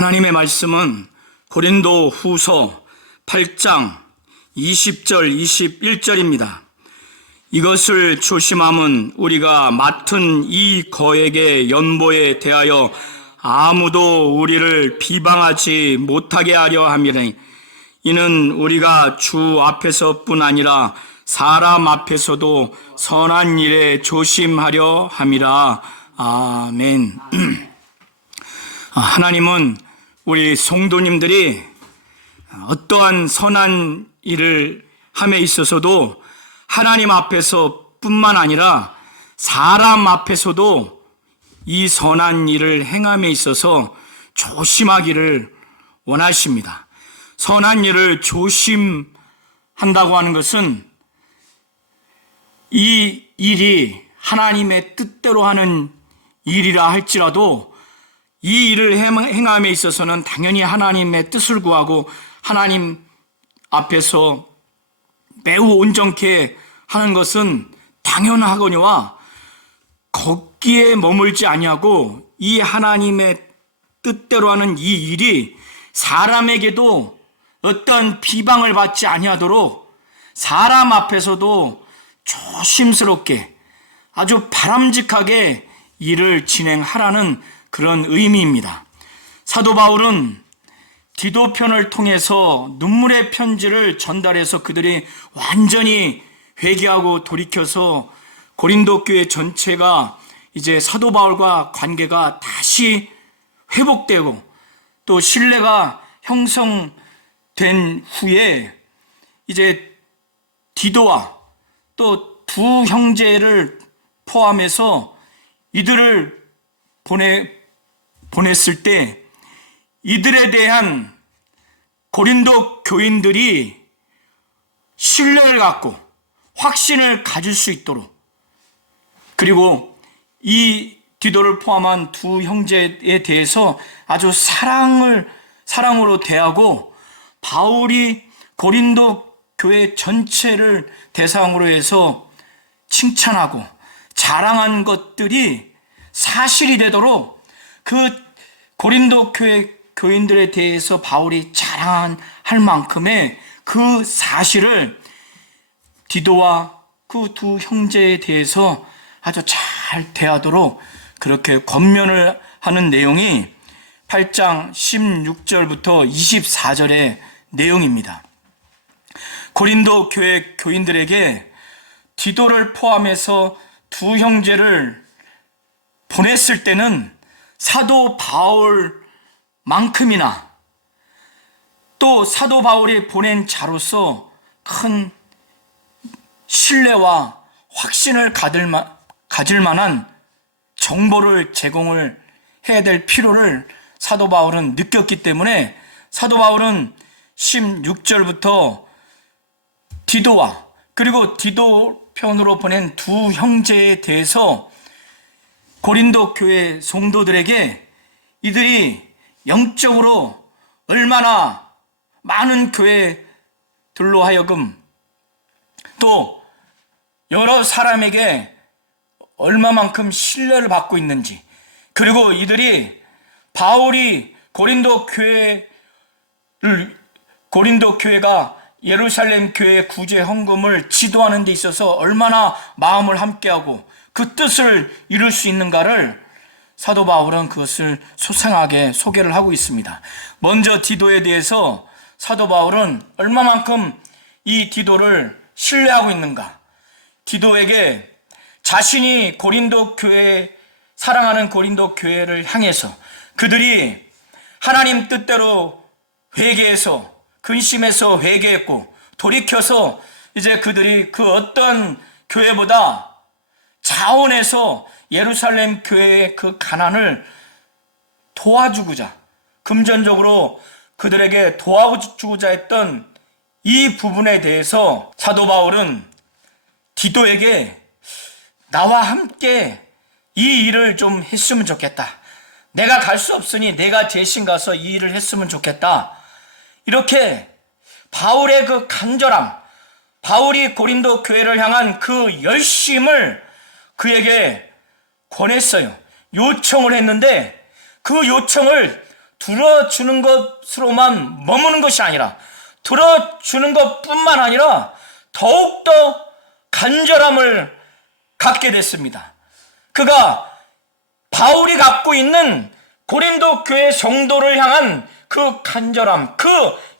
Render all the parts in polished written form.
하나님의 말씀은 고린도 후서 8장 20절 21절입니다. 이것을 조심함은 우리가 맡은 이 거액의 연보에 대하여 아무도 우리를 비방하지 못하게 하려 함이니 이는 우리가 주 앞에서뿐 아니라 사람 앞에서도 선한 일에 조심하려 함이라. 아멘. 하나님은 우리 성도님들이 어떠한 선한 일을 함에 있어서도 하나님 앞에서 뿐만 아니라 사람 앞에서도 이 선한 일을 행함에 있어서 조심하기를 원하십니다. 선한 일을 조심한다고 하는 것은 이 일이 하나님의 뜻대로 하는 일이라 할지라도 이 일을 행함에 있어서는 당연히 하나님의 뜻을 구하고 하나님 앞에서 매우 온전케 하는 것은 당연하거니와 거기에 머물지 아니하고 이 하나님의 뜻대로 하는 이 일이 사람에게도 어떤 비방을 받지 아니하도록 사람 앞에서도 조심스럽게 아주 바람직하게 일을 진행하라는 그런 의미입니다. 사도 바울은 디도편을 통해서 눈물의 편지를 전달해서 그들이 완전히 회개하고 돌이켜서 고린도 교회 전체가 이제 사도 바울과 관계가 다시 회복되고 또 신뢰가 형성된 후에 이제 디도와 또 두 형제를 포함해서 이들을 보냈을 때 이들에 대한 고린도 교인들이 신뢰를 갖고 확신을 가질 수 있도록, 그리고 이 디도를 포함한 두 형제에 대해서 아주 사랑으로 대하고 바울이 고린도 교회 전체를 대상으로 해서 칭찬하고 자랑한 것들이 사실이 되도록 그 고린도 교회 교인들에 대해서 바울이 자랑할 만큼의 그 사실을 디도와 그 두 형제에 대해서 아주 잘 대하도록 그렇게 권면을 하는 내용이 8장 16절부터 24절의 내용입니다. 고린도 교회 교인들에게 디도를 포함해서 두 형제를 보냈을 때는 사도 바울만큼이나 또 사도 바울이 보낸 자로서 큰 신뢰와 확신을 가질 만한 정보를 제공을 해야 될 필요를 사도 바울은 느꼈기 때문에 사도 바울은 16절부터 디도와 그리고 디도 편으로 보낸 두 형제에 대해서 고린도 교회 성도들에게 이들이 영적으로 얼마나 많은 교회들로 하여금 또 여러 사람에게 얼마만큼 신뢰를 받고 있는지, 그리고 이들이 바울이 고린도 교회가 예루살렘 교회 구제 헌금을 지도하는 데 있어서 얼마나 마음을 함께하고 그 뜻을 이룰 수 있는가를 사도 바울은 그것을 소상하게 소개를 하고 있습니다. 먼저 디도에 대해서 사도 바울은 얼마만큼 이 디도를 신뢰하고 있는가, 디도에게 자신이 사랑하는 고린도 교회를 향해서 그들이 하나님 뜻대로 회개해서 근심해서 회개했고 돌이켜서 이제 그들이 그 어떤 교회보다 자원해서 예루살렘 교회의 그 가난을 도와주고자, 금전적으로 그들에게 도와주고자 했던 이 부분에 대해서 사도 바울은 디도에게 나와 함께 이 일을 좀 했으면 좋겠다, 내가 갈 수 없으니 내가 대신 가서 이 일을 했으면 좋겠다, 이렇게 바울의 그 간절함, 바울이 고린도 교회를 향한 그 열심을 그에게 권했어요. 요청을 했는데 그 요청을 들어주는 것으로만 머무는 것이 아니라 들어주는 것뿐만 아니라 더욱더 간절함을 갖게 됐습니다. 그가 바울이 갖고 있는 고린도 교회 성도를 향한 그 간절함, 그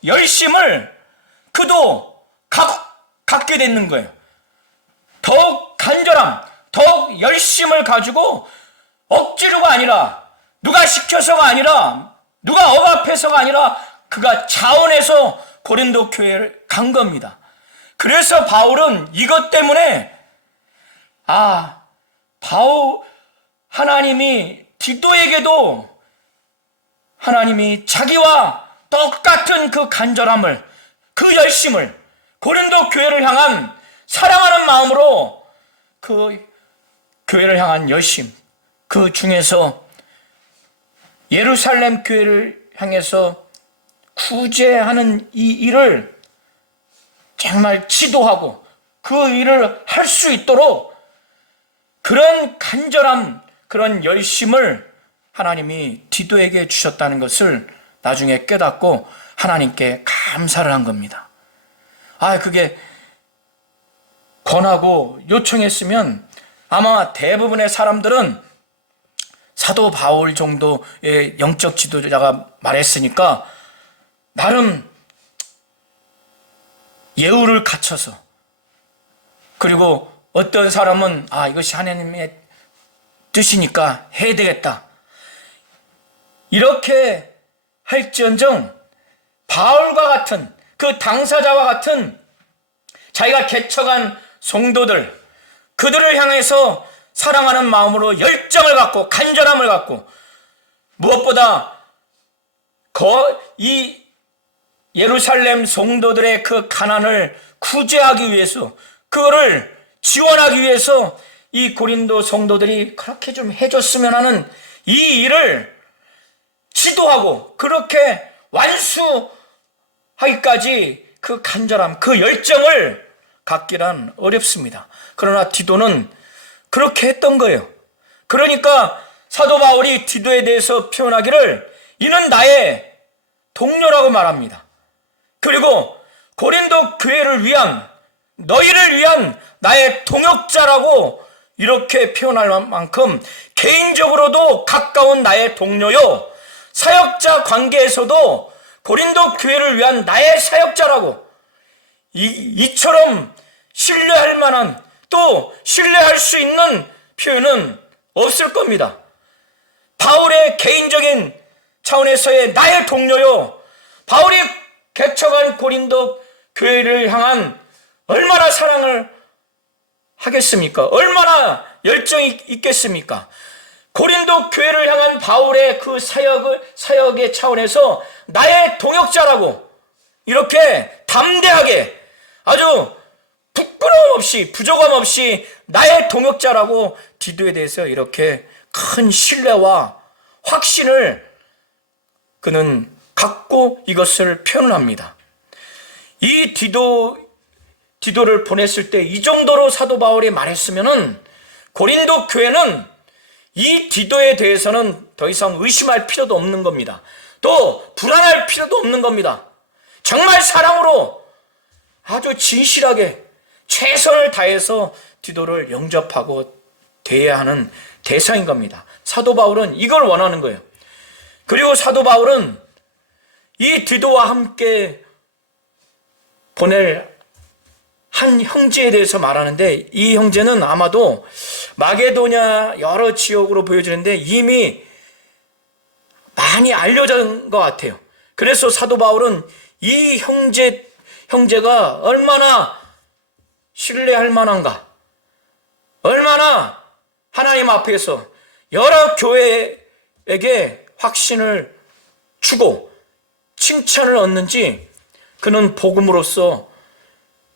열심을 그도 갖게 됐는 거예요. 더욱 간절함, 더욱 열심을 가지고 억지로가 아니라, 누가 시켜서가 아니라, 누가 억압해서가 아니라 그가 자원해서 고린도 교회를 간 겁니다. 그래서 바울은 이것 때문에 하나님이 디도에게도 하나님이 자기와 똑같은 그 간절함을, 그 열심을, 고린도 교회를 향한 사랑하는 마음으로 그 교회를 향한 열심, 그 중에서 예루살렘 교회를 향해서 구제하는 이 일을 정말 지도하고 그 일을 할 수 있도록 그런 간절함, 그런 열심을 하나님이 디도에게 주셨다는 것을 나중에 깨닫고 하나님께 감사를 한 겁니다. 그게 권하고 요청했으면 아마 대부분의 사람들은 사도 바울 정도의 영적 지도자가 말했으니까 나름 예우를 갖춰서, 그리고 어떤 사람은 이것이 하나님의 뜻이니까 해야 되겠다, 이렇게 할지언정 바울과 같은 그 당사자와 같은 자기가 개척한 성도들, 그들을 향해서 사랑하는 마음으로 열정을 갖고 간절함을 갖고, 무엇보다 이 예루살렘 성도들의 그 가난을 구제하기 위해서, 그거를 지원하기 위해서 이 고린도 성도들이 그렇게 좀 해줬으면 하는 이 일을 지도하고 그렇게 완수하기까지 그 간절함, 그 열정을 갖기란 어렵습니다. 그러나 디도는 그렇게 했던 거예요. 그러니까 사도 바울이 디도에 대해서 표현하기를 이는 나의 동료라고 말합니다. 그리고 고린도 교회를 위한, 너희를 위한 나의 동역자라고 이렇게 표현할 만큼 개인적으로도 가까운 나의 동료요, 사역자 관계에서도 고린도 교회를 위한 나의 사역자라고, 이처럼 신뢰할 만한, 또 신뢰할 수 있는 표현은 없을 겁니다. 바울의 개인적인 차원에서의 나의 동료요, 바울이 개척한 고린도 교회를 향한 얼마나 사랑을 하겠습니까? 얼마나 열정이 있겠습니까? 고린도 교회를 향한 바울의 그 사역의 차원에서 나의 동역자라고 이렇게 담대하게, 아주 부끄러움 없이, 부족함 없이 나의 동역자라고 디도에 대해서 이렇게 큰 신뢰와 확신을 그는 갖고 이것을 표현합니다. 이 디도를 보냈을 때 이 정도로 사도 바울이 말했으면은 고린도 교회는 이 디도에 대해서는 더 이상 의심할 필요도 없는 겁니다. 또 불안할 필요도 없는 겁니다. 정말 사랑으로 아주 진실하게 최선을 다해서 디도를 영접하고 대해야 하는 대상인 겁니다. 사도 바울은 이걸 원하는 거예요. 그리고 사도 바울은 이 디도와 함께 보낼 한 형제에 대해서 말하는데, 이 형제는 아마도 마게도냐 여러 지역으로 보여지는데 이미 많이 알려진 것 같아요. 그래서 사도 바울은 이 형제가 얼마나 신뢰할 만한가, 얼마나 하나님 앞에서 여러 교회에게 확신을 주고 칭찬을 얻는지, 그는 복음으로써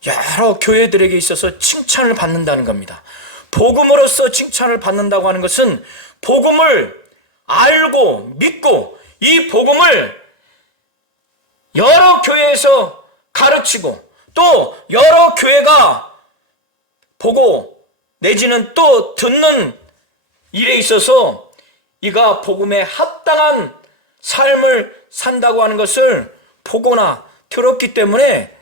여러 교회들에게 있어서 칭찬을 받는다는 겁니다. 복음으로써 칭찬을 받는다고 하는 것은 복음을 알고 믿고 이 복음을 여러 교회에서 가르치고 또 여러 교회가 보고 내지는 또 듣는 일에 있어서 이가 복음에 합당한 삶을 산다고 하는 것을 보거나 들었기 때문에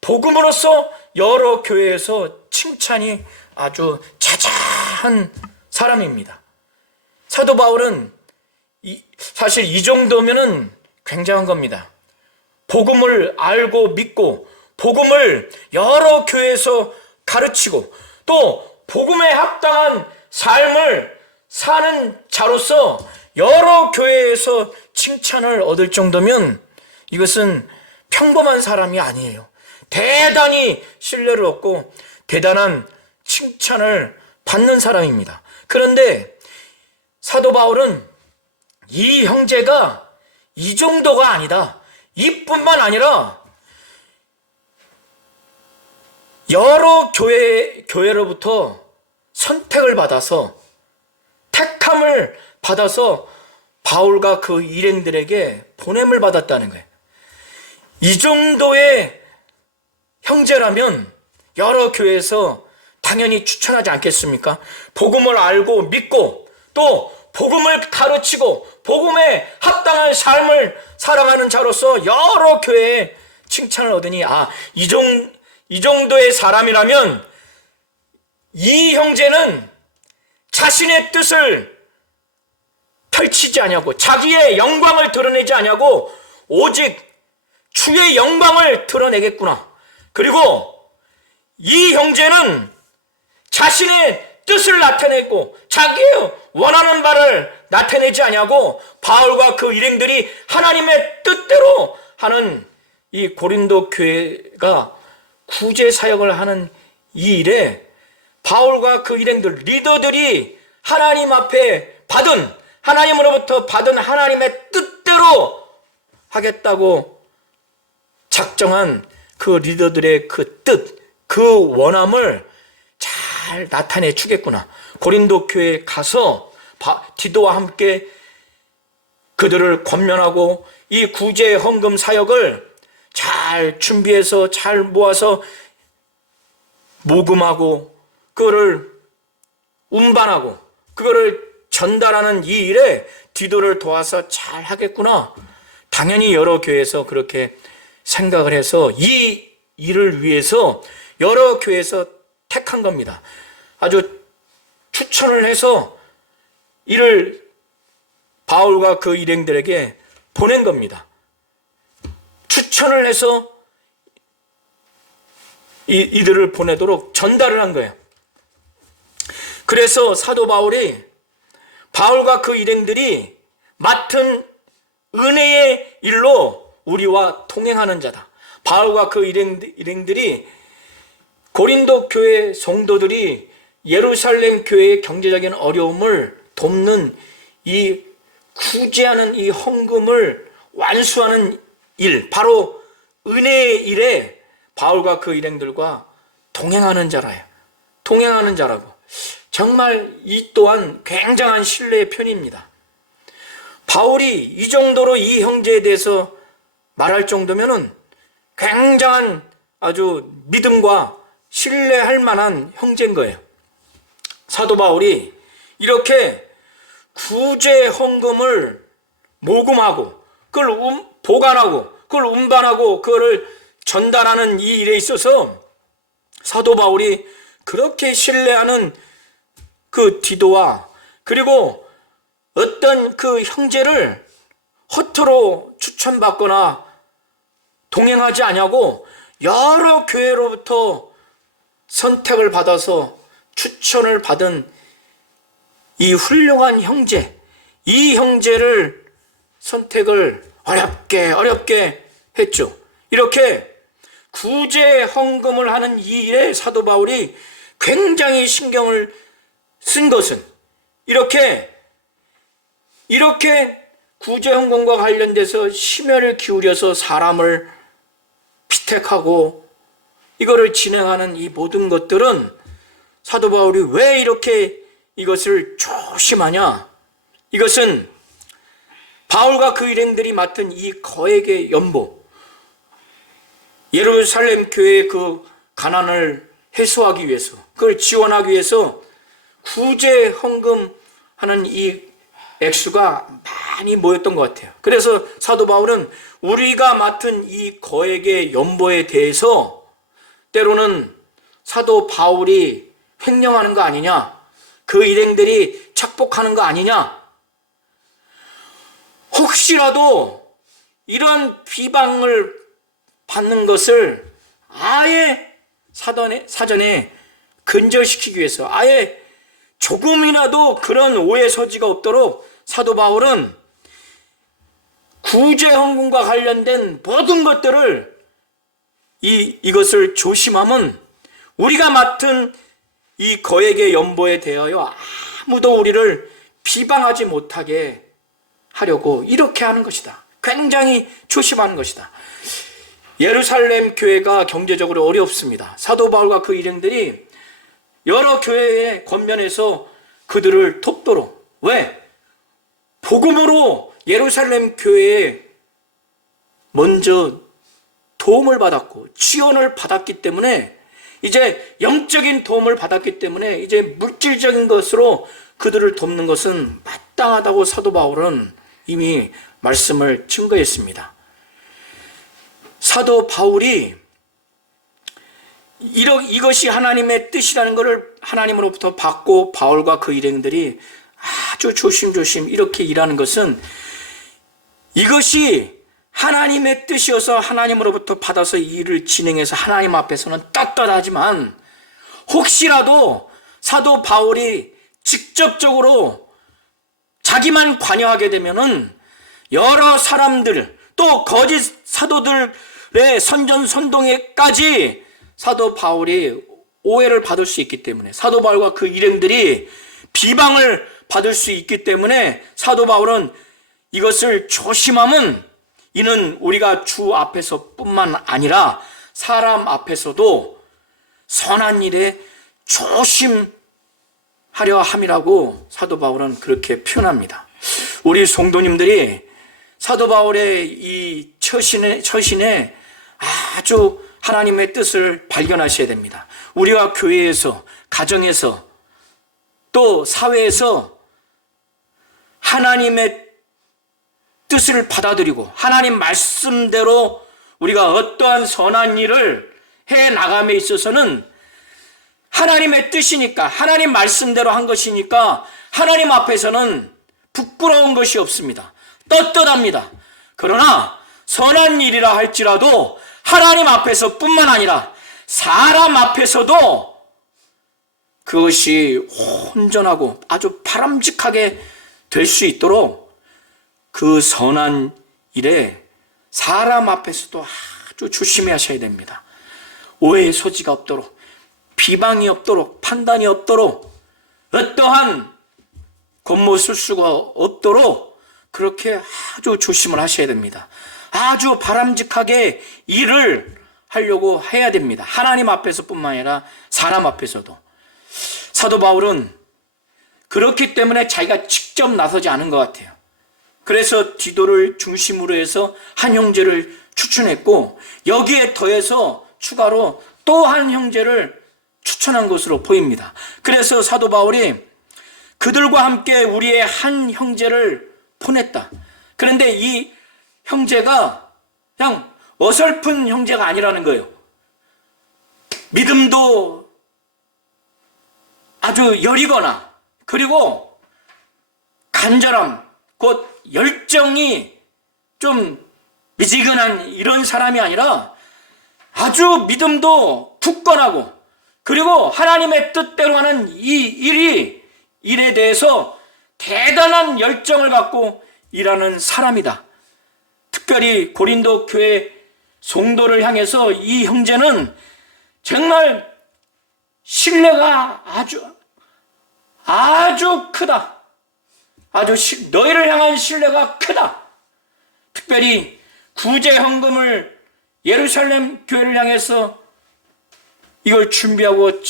복음으로써 여러 교회에서 칭찬이 아주 자자한 사람입니다. 사도 바울은 사실 이 정도면은 굉장한 겁니다. 복음을 알고 믿고 복음을 여러 교회에서 가르치고 또 복음에 합당한 삶을 사는 자로서 여러 교회에서 칭찬을 얻을 정도면 이것은 평범한 사람이 아니에요. 대단히 신뢰를 얻고 대단한 칭찬을 받는 사람입니다. 그런데 사도 바울은 이 형제가 이 정도가 아니다. 이뿐만 아니라 여러 교회로부터 선택을 받아서 택함을 받아서 바울과 그 일행들에게 보냄을 받았다는 거예요. 이 정도의 형제라면 여러 교회에서 당연히 추천하지 않겠습니까? 복음을 알고 믿고 또 복음을 가르치고 복음에 합당한 삶을 살아가는 자로서 여러 교회에 칭찬을 얻으니 이 정도의 사람이라면 이 형제는 자신의 뜻을 펼치지 아니하고 자기의 영광을 드러내지 아니하고 오직 주의 영광을 드러내겠구나. 그리고 이 형제는 자신의 뜻을 나타내고 자기의 원하는 바를 나타내지 아니하고 바울과 그 일행들이 하나님의 뜻대로 하는 이 고린도 교회가 구제 사역을 하는 이 일에 바울과 그 일행들 리더들이 하나님 앞에 하나님으로부터 받은 하나님의 뜻대로 하겠다고 작정한 그 리더들의 그 뜻, 그 원함을 잘 나타내 주겠구나. 고린도 교회에 가서 디도와 함께 그들을 권면하고 이 구제 헌금 사역을 잘 준비해서 잘 모아서 모금하고 그거를 운반하고 그거를 전달하는 이 일에 디도를 도와서 잘 하겠구나. 당연히 여러 교회에서 그렇게 생각을 해서 이 일을 위해서 여러 교회에서 택한 겁니다. 아주 추천을 해서 이를 바울과 그 일행들에게 보낸 겁니다. 추천을 해서 이들을 보내도록 전달을 한 거예요. 그래서 사도 바울이 바울과 그 일행들이 맡은 은혜의 일로 우리와 동행하는 자다. 바울과 그 일행들이 고린도 교회 성도들이 예루살렘 교회의 경제적인 어려움을 돕는 이 구제하는 이 헌금을 완수하는 일, 바로 은혜의 일에 바울과 그 일행들과 동행하는 자라요. 동행하는 자라고. 정말 이 또한 굉장한 신뢰의 편입니다. 바울이 이 정도로 이 형제에 대해서 말할 정도면은 굉장한 아주 믿음과 신뢰할 만한 형제인 거예요. 사도 바울이 이렇게 구제 헌금을 모금하고 그걸 보관하고 그걸 운반하고 그거를 전달하는 이 일에 있어서 사도 바울이 그렇게 신뢰하는 그 디도와 그리고 어떤 그 형제를 허투루 추천받거나 동행하지 아니하고 여러 교회로부터 선택을 받아서 추천을 받은 이 훌륭한 형제, 이 형제를 선택을 어렵게 했죠. 이렇게 구제 헌금을 하는 이 일에 사도 바울이 굉장히 신경을 쓴 것은 이렇게 구제 헌금과 관련돼서 심혈을 기울여서 사람을 피택하고 이거를 진행하는 이 모든 것들은 사도 바울이 왜 이렇게 이것을 조심하냐? 이것은 바울과 그 일행들이 맡은 이 거액의 연보, 예루살렘 교회의 그 가난을 해소하기 위해서, 그걸 지원하기 위해서 구제 헌금하는 이 액수가 많이 모였던 것 같아요. 그래서 사도 바울은 우리가 맡은 이 거액의 연보에 대해서 때로는 사도 바울이 횡령하는 거 아니냐, 그 일행들이 착복하는 거 아니냐, 혹시라도 이런 비방을 받는 것을 아예 사전에 근절시키기 위해서, 아예 조금이라도 그런 오해 소지가 없도록 사도 바울은 구제헌금과 관련된 모든 것들을 이것을 조심함은 우리가 맡은 이 거액의 연보에 대하여 아무도 우리를 비방하지 못하게 하려고 이렇게 하는 것이다. 굉장히 조심하는 것이다. 예루살렘 교회가 경제적으로 어렵습니다. 사도 바울과 그 일행들이 여러 교회의 겉면에서 그들을 돕도록, 왜? 복음으로 예루살렘 교회에 먼저 도움을 받았고 지원을 받았기 때문에, 이제 영적인 도움을 받았기 때문에 이제 물질적인 것으로 그들을 돕는 것은 마땅하다고 사도 바울은 이미 말씀을 증거했습니다. 사도 바울이 이것이 하나님의 뜻이라는 것을 하나님으로부터 받고 바울과 그 일행들이 아주 조심조심 이렇게 일하는 것은, 이것이 하나님의 뜻이어서 하나님으로부터 받아서 이 일을 진행해서 하나님 앞에서는 떳떳하지만, 혹시라도 사도 바울이 직접적으로 자기만 관여하게 되면은 여러 사람들, 또 거짓 사도들의 선전선동에까지 사도 바울이 오해를 받을 수 있기 때문에, 사도 바울과 그 일행들이 비방을 받을 수 있기 때문에 사도 바울은 이것을 조심함은, 이는 우리가 주 앞에서 뿐만 아니라 사람 앞에서도 선한 일에 조심하려 함이라고 사도 바울은 그렇게 표현합니다. 우리 성도님들이 사도 바울의 이 처신에 아주 하나님의 뜻을 발견하셔야 됩니다. 우리와 교회에서, 가정에서, 또 사회에서 하나님의 뜻을 받아들이고 하나님 말씀대로 우리가 어떠한 선한 일을 해 나감에 있어서는 하나님의 뜻이니까, 하나님 말씀대로 한 것이니까 하나님 앞에서는 부끄러운 것이 없습니다. 떳떳합니다. 그러나 선한 일이라 할지라도 하나님 앞에서 뿐만 아니라 사람 앞에서도 그것이 온전하고 아주 바람직하게 될 수 있도록 그 선한 일에 사람 앞에서도 아주 조심하셔야 됩니다. 오해의 소지가 없도록, 비방이 없도록, 판단이 없도록, 어떠한 겉모술수가 없도록 그렇게 아주 조심을 하셔야 됩니다. 아주 바람직하게 일을 하려고 해야 됩니다. 하나님 앞에서뿐만 아니라 사람 앞에서도. 사도 바울은 그렇기 때문에 자기가 직접 나서지 않은 것 같아요. 그래서 디도를 중심으로 해서 한 형제를 추천했고, 여기에 더해서 추가로 또 한 형제를 추천한 것으로 보입니다. 그래서 사도 바울이 그들과 함께 우리의 한 형제를 보냈다. 그런데 이 형제가 그냥 어설픈 형제가 아니라는 거예요. 믿음도 아주 여리거나, 그리고 간절함, 곧 열정이 좀 미지근한 이런 사람이 아니라 아주 믿음도 굳건하고, 그리고 하나님의 뜻대로 하는 이 일에 대해서 대단한 열정을 갖고 일하는 사람이다. 특별히 고린도 교회 성도를 향해서 이 형제는 정말 신뢰가 아주 크다. 너희를 향한 신뢰가 크다. 특별히 구제 헌금을 예루살렘 교회를 향해서 이걸 준비하고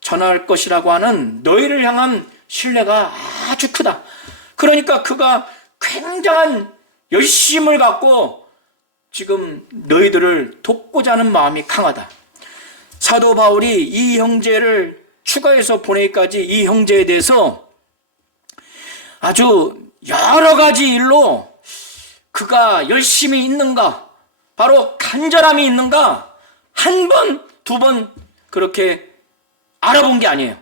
전할 것이라고 하는 너희를 향한 신뢰가 아주 크다. 그러니까 그가 굉장한 열심을 갖고 지금 너희들을 돕고자 하는 마음이 강하다. 사도 바울이 이 형제를 추가해서 보내기까지 이 형제에 대해서 아주 여러 가지 일로 그가 열심히 있는가, 바로 간절함이 있는가, 한 번, 두 번 그렇게 알아본 게 아니에요.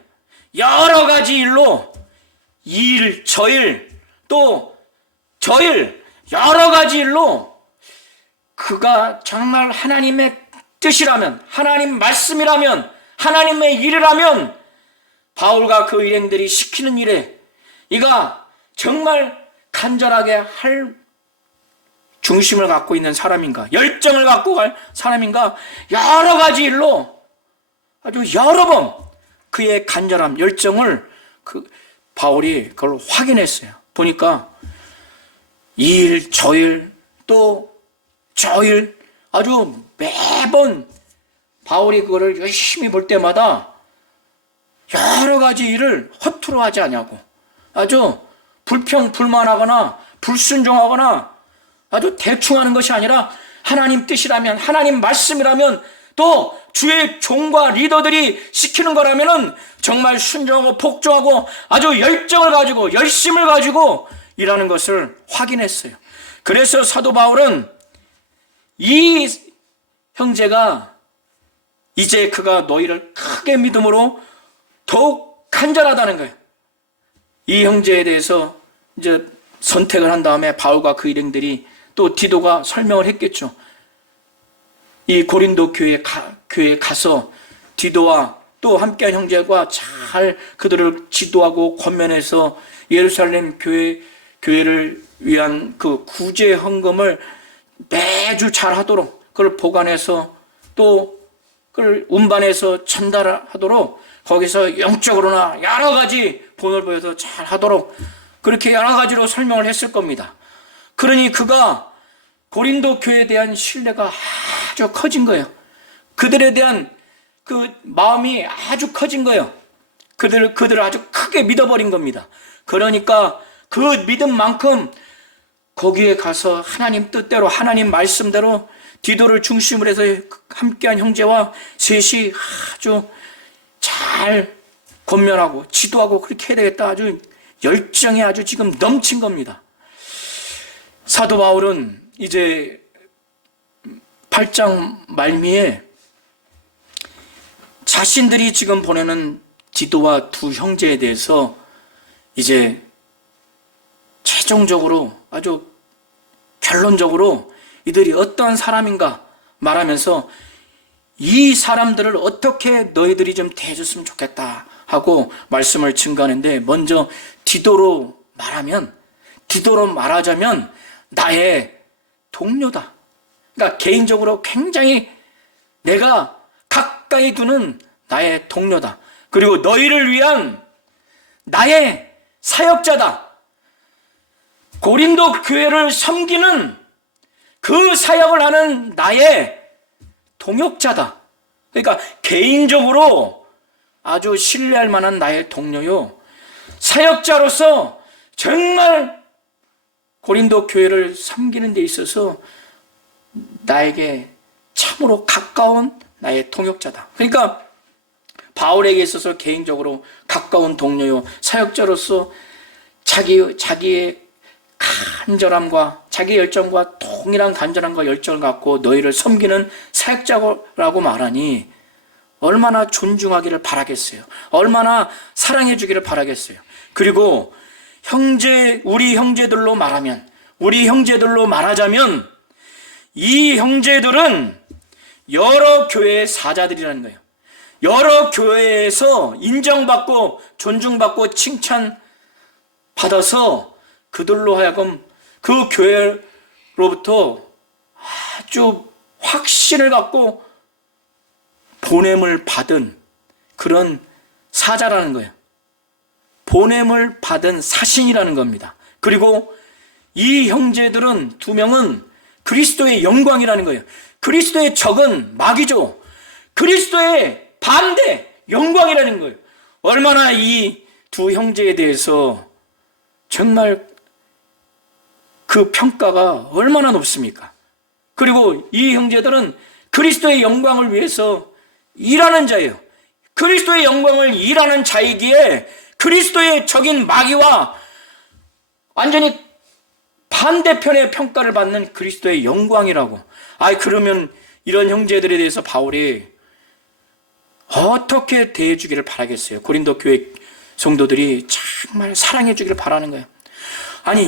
여러 가지 일로 일, 저일, 또 저일, 여러 가지 일로 그가 정말 하나님의 뜻이라면, 하나님 말씀이라면, 하나님의 일이라면 바울과 그 일행들이 시키는 일에 이가 정말 간절하게 할 중심을 갖고 있는 사람인가, 열정을 갖고 갈 사람인가, 여러 가지 일로 아주 여러 번 그의 간절함, 열정을 바울이 그걸 확인했어요. 보니까 이 일, 저 일, 또 저 일, 아주 매번 바울이 그거를 열심히 볼 때마다 여러 가지 일을 허투루 하지 않냐고, 아주 불만하거나 불순종하거나 아주 대충 하는 것이 아니라 하나님 뜻이라면, 하나님 말씀이라면, 또 주의 종과 리더들이 시키는 거라면은 정말 순종하고 복종하고 아주 열정을 가지고 열심을 가지고 일하는 것을 확인했어요. 그래서 사도 바울은 이 형제가 이제 그가 너희를 크게 믿음으로 더욱 간절하다는 거예요. 이 형제에 대해서 이제 선택을 한 다음에 바울과 그 일행들이, 또 디도가 설명을 했겠죠. 이 고린도 교회에 가서 디도와 또 함께한 형제가 잘 그들을 지도하고 권면해서 예루살렘 교회를 위한 그 구제 헌금을 매주 잘 하도록 그걸 보관해서 또 그걸 운반해서 전달하도록, 거기서 영적으로나 여러 가지 본을 보여서 잘 하도록 그렇게 여러 가지로 설명을 했을 겁니다. 그러니 그가 고린도 교회에 대한 신뢰가 아주 커진 거예요. 그들에 대한 그 마음이 아주 커진 거예요. 그들을 아주 크게 믿어버린 겁니다. 그러니까 그 믿음만큼 거기에 가서 하나님 뜻대로, 하나님 말씀대로 디도를 중심으로 해서 함께한 형제와 셋이 아주 잘 권면하고 지도하고 그렇게 해야 되겠다, 아주 열정이 아주 지금 넘친 겁니다. 사도 바울은 이제 8장 말미에 자신들이 지금 보내는 디도와 두 형제에 대해서 이제 최종적으로, 아주 결론적으로 이들이 어떤 사람인가 말하면서 이 사람들을 어떻게 너희들이 좀 대해줬으면 좋겠다 하고 말씀을 증거하는데, 먼저 디도로 말하자면 나의 동료다. 그러니까 개인적으로 굉장히 내가 가까이 두는 나의 동료다. 그리고 너희를 위한 나의 사역자다. 고린도 교회를 섬기는 그 사역을 하는 나의 동역자다. 그러니까 개인적으로 아주 신뢰할 만한 나의 동료요, 사역자로서 정말 고린도 교회를 섬기는 데 있어서 나에게 참으로 가까운 나의 동역자다. 그러니까 바울에게 있어서 개인적으로 가까운 동료요, 사역자로서 자기의 간절함과 자기 열정과 동일한 간절함과 열정을 갖고 너희를 섬기는 사역자라고 말하니 얼마나 존중하기를 바라겠어요. 얼마나 사랑해 주기를 바라겠어요. 그리고 우리 형제들로 말하자면 이 형제들은 여러 교회의 사자들이라는 거예요. 여러 교회에서 인정받고 존중받고 칭찬받아서 그들로 하여금 그 교회로부터 아주 확신을 갖고 보냄을 받은 그런 사자라는 거예요. 보냄을 받은 사신이라는 겁니다. 그리고 이 형제들은 두 명은 그리스도의 영광이라는 거예요. 그리스도의 적은 마귀죠. 그리스도의 반대 영광이라는 거예요. 얼마나 이 두 형제에 대해서 정말 그 평가가 얼마나 높습니까? 그리고 이 형제들은 그리스도의 영광을 위해서 일하는 자예요. 그리스도의 영광을 일하는 자이기에 그리스도의 적인 마귀와 완전히 반대편의 평가를 받는 그리스도의 영광이라고. 그러면 이런 형제들에 대해서 바울이 어떻게 대해주기를 바라겠어요? 고린도 교회 성도들이 정말 사랑해 주기를 바라는 거예요.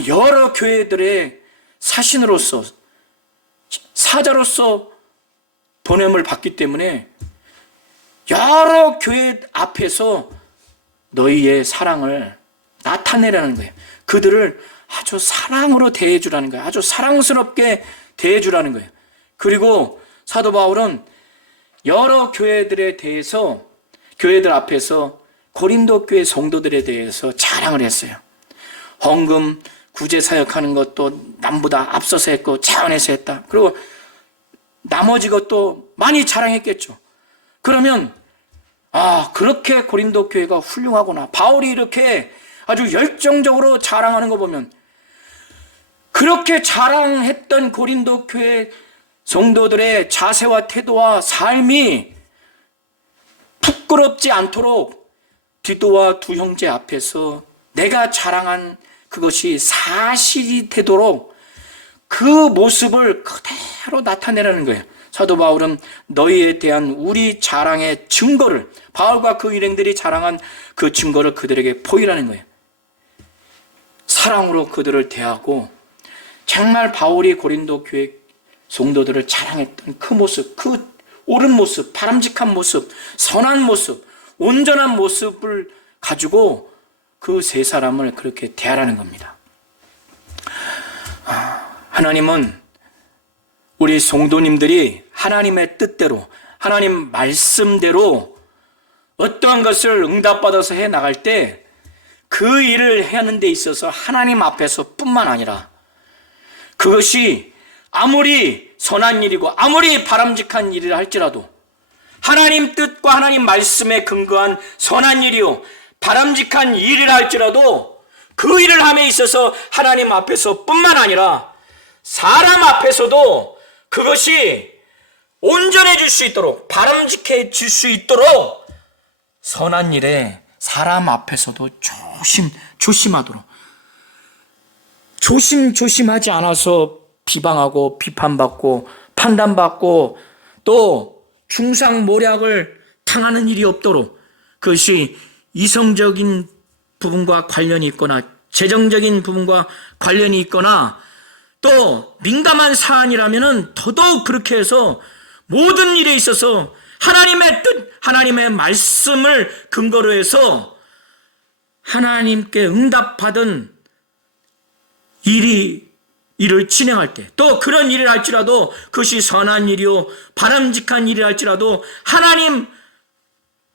여러 교회들의 사신으로서, 사자로서 보냄을 받기 때문에 여러 교회 앞에서 너희의 사랑을 나타내라는 거예요. 그들을 아주 사랑으로 대해주라는 거예요. 아주 사랑스럽게 대해주라는 거예요. 그리고 사도 바울은 여러 교회들에 대해서, 교회들 앞에서 고린도 교회 성도들에 대해서 자랑을 했어요. 헌금, 구제 사역하는 것도 남보다 앞서서 했고 자원해서 했다. 그리고 나머지 것도 많이 자랑했겠죠. 그러면 그렇게 고린도 교회가 훌륭하구나. 바울이 이렇게 아주 열정적으로 자랑하는 거 보면, 그렇게 자랑했던 고린도 교회 성도들의 자세와 태도와 삶이 부끄럽지 않도록 디도와 두 형제 앞에서 내가 자랑한 그것이 사실이 되도록 그 모습을 그대로 나타내라는 거예요. 사도 바울은 너희에 대한 우리 자랑의 증거를, 바울과 그 일행들이 자랑한 그 증거를 그들에게 보이라는 거예요. 사랑으로 그들을 대하고, 정말 바울이 고린도 교회 성도들을 자랑했던 그 모습, 그 옳은 모습, 바람직한 모습, 선한 모습, 온전한 모습을 가지고 그 세 사람을 그렇게 대하라는 겁니다. 하나님은 우리 성도님들이 하나님의 뜻대로, 하나님 말씀대로 어떠한 것을 응답받아서 해 나갈 때 그 일을 하는 데 있어서 하나님 앞에서 뿐만 아니라 그것이 아무리 선한 일이고 아무리 바람직한 일이라 할지라도, 하나님 뜻과 하나님 말씀에 근거한 선한 일이요 바람직한 일이라 할지라도 그 일을 함에 있어서 하나님 앞에서 뿐만 아니라 사람 앞에서도 그것이 온전해질 수 있도록, 바람직해질 수 있도록 선한 일에 사람 앞에서도 조심하도록, 조심하지 않아서 비방하고 비판받고 판단받고 또 중상모략을 당하는 일이 없도록, 그것이 이성적인 부분과 관련이 있거나 재정적인 부분과 관련이 있거나 또 민감한 사안이라면 더더욱 그렇게 해서 모든 일에 있어서 하나님의 뜻, 하나님의 말씀을 근거로 해서 하나님께 응답받은 일을 진행할 때, 또 그런 일을 할지라도 그것이 선한 일이요 바람직한 일을 할지라도 하나님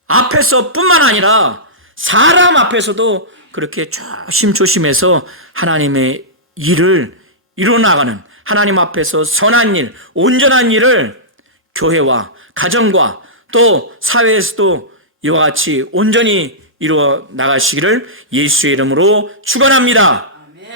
앞에서 뿐만 아니라 사람 앞에서도 그렇게 조심해서 하나님의 일을 이뤄나가는, 하나님 앞에서 선한 일, 온전한 일을 교회와 가정과 또 사회에서도 이와 같이 온전히 이루어 나가시기를 예수의 이름으로 축원합니다.